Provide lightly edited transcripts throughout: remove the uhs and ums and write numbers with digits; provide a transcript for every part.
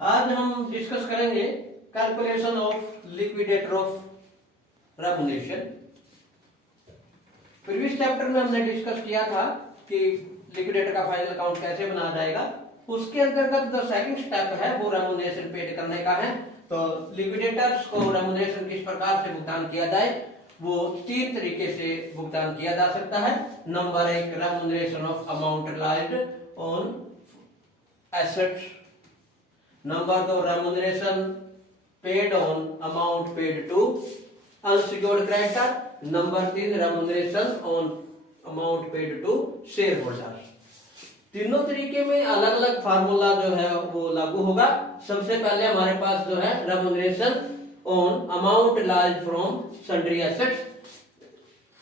आज हम डिस्कस करेंगे calculation of liquidator of remuneration. Previous chapter में हमने डिस्कस किया था कि लिक्विडेटर का फाइनल अकाउंट कैसे बनाया जाएगा। उसके अंतर्गत जो सेकंड स्टेप है वो रेमुनेशन पेड करने का है। तो लिक्विडेटर्स को रेमुनेशन किस प्रकार से भुगतान किया जाए, वो तीन तरीके से भुगतान किया जा सकता है। नंबर एक, remuneration of amount laid on assets. Number दो, remuneration paid on amount paid to unsecured creditor. Number तीन, remuneration on amount paid to shareholders. तीनों तरीके में अलग अलग फार्मूला जो है वो लागू होगा। सबसे पहले हमारे पास जो है remuneration on amount lies from sundry assets.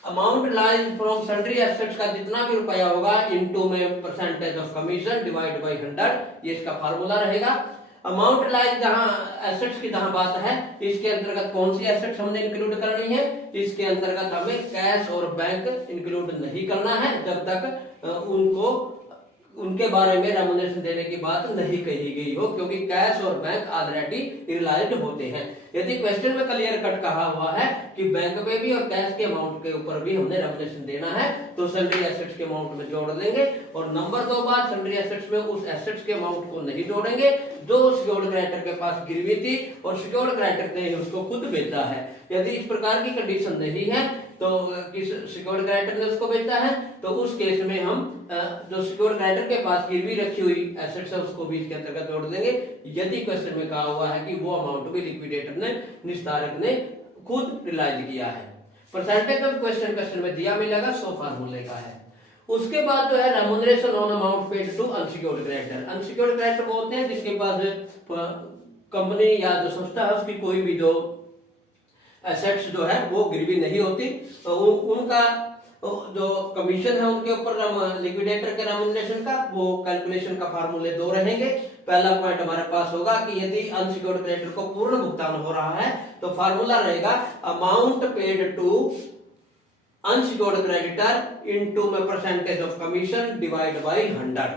Amount lies from sundry assets का जितना भी रुपया होगा इनटू में percentage of commission divide by 100, ये इसका फार्मूला रहेगा। अमाउंट लाइज जहां एसेट्स की जहां बात है, इसके अंतर्गत कौन सी एसेट्स हमने इंक्लूड करनी है, इसके अंतर्गत हमें कैश और बैंक इंक्लूड नहीं करना है जब तक उनके बारे में रेमुनेशन देने की बात नहीं कही गई हो, क्योंकि कैश और बैंक ऑलरेडी रिलाइज्ड होते हैं। यदि क्वेश्चन में क्लियर कट कहा हुआ है कि बैंक पे भी और कैश के अमाउंट के ऊपर भी हमने रेमुनेशन देना है, तो सन्ड्री एसेट्स के अमाउंट में जोड़ देंगे। और नंबर दो बात, सन्ड्री एसेट्स में उस एसेट्स के अमाउंट को नहीं जोड़ेंगे जो सिक्योर्ड क्रेडिटर के पास गिरवी थी और सिक्योर्ड क्रेडिटर ने उसको खुद बेचा है। यदि इस प्रकार की कंडीशन नहीं है तो सिक्योर्ड क्रेडिटर ने उसको बेचा है, तो उस केस में हम जो सिक्योर्ड क्रेडिटर के पास गिरवी रखी हुई एसेट्स है उसको भी इसके अंतर्गत जोड़ देंगे। यदि क्वेश्चन में कहा हुआ है कि वो अमाउंट भी लिक्विडेटर ने, निस्तारक ने खुद रिलाइज किया है। परसेंटेज ऑफ क्वेश्चन में दिया मिलेगा 100 फार्मूले का है। उसके बाद जो है remuneration on amount paid to unsecured creditor. Unsecured creditor बोलते हैं जिसके पास कंपनी या जो संस्था है उसकी कोई भी जो एसेट्स जो है वो गिरवी नहीं होती, तो उनका जो कमीशन है उनके ऊपर लिक्विडेटर के रेमुनरेशन का वो कैलकुलेशन का फार्मूले दो रहेंगे। पहला पॉइंट हमारे पास होगा कि यदि अनसिक्योर्ड क्रेडिटर को पूर्ण भुगतान हो रहा है तो फार्मूला रहेगा amount paid to unsecured creditor into में percentage of commission divide by 100।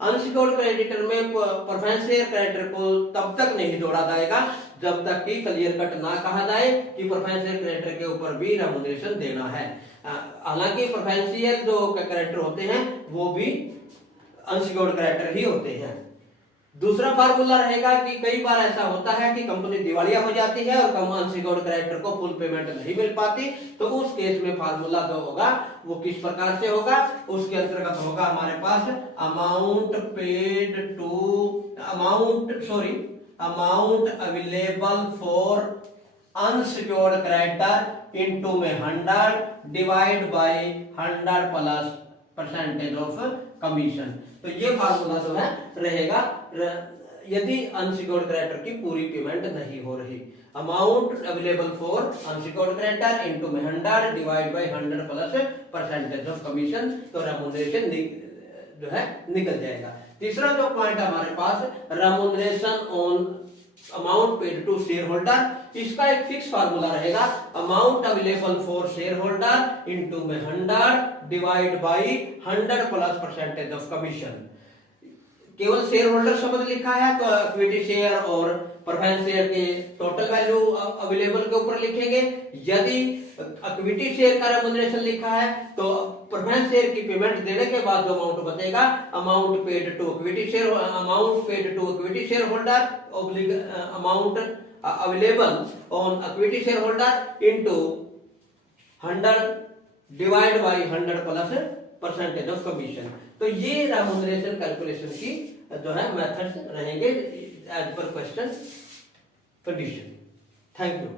Unsecured creditor में प्रेफरेंस शेयर क्रेडिटर को तब तक नहीं जोड़ा जाएगा जब तक कि क्लियर कट ना कहा जाए कि प्रेफरेंस शेयर क्रेडिटर के ऊपर भी रेमुनरेशन देना है। हालांकि प्रेफरेंशियल जो क्रेडिटर होते हैं वो भी अनसिक्योर्ड क्रेडिटर ही होते हैं। दूसरा फार्मूला रहेगा कि कई बार ऐसा होता है कि कंपनी दिवालिया हो जाती है और अनसिक्योर्ड क्रेडिटर को फुल पेमेंट नहीं मिल पाती, तो उस केस में फार्मूला जो होगा वो किस प्रकार से होगा, उसके अंतर्गत होगा हमारे पास amount paid to amount available for unsecured creditor into में 100 divide by 100 plus percentage of commission. तो ये फार्मूला जो है रहेगा यदि अनसिक्योर्ड क्रेडिटर की पूरी पेमेंट नहीं हो रही। Amount available for unsecured creditor into में 100 divide by 100 plus percentage of commission, तो रेमुनरेशन जो है निकल जाएगा। तीसरा जो पॉइंट हमारे पास remuneration on amount paid to shareholder, इसका एक फिक्स फार्मूला रहेगा amount available for share holder into में 100 divide by 100 plus percentage of commission. केवल शेयर होल्डर शब्द लिखा है तो इक्विटी शेयर और प्रेफरेंस शेयर के टोटल वैल्यू अवेलेबल के ऊपर लिखेंगे। यदि इक्विटी शेयर का रेमुनरेशन लिखा है तो प्रेफरेंस शेयर की पेमेंट देने के बाद जो अमाउंट बचेगा amount paid to equity share holder amount available on equity share holder into 100 divide by 100 plus percentage of commission. तो ये रेमुनरेशन कैलकुलेशन की जो है मेथड्स रहेंगे as per question condition. Thank you.